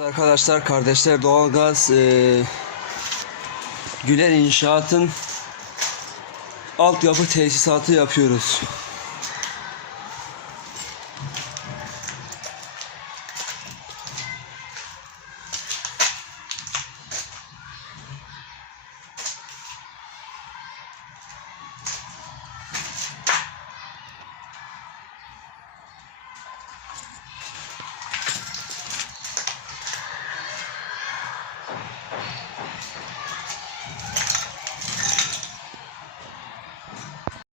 Arkadaşlar, kardeşler, doğalgaz Güler İnşaat'ın altyapı tesisatı yapıyoruz.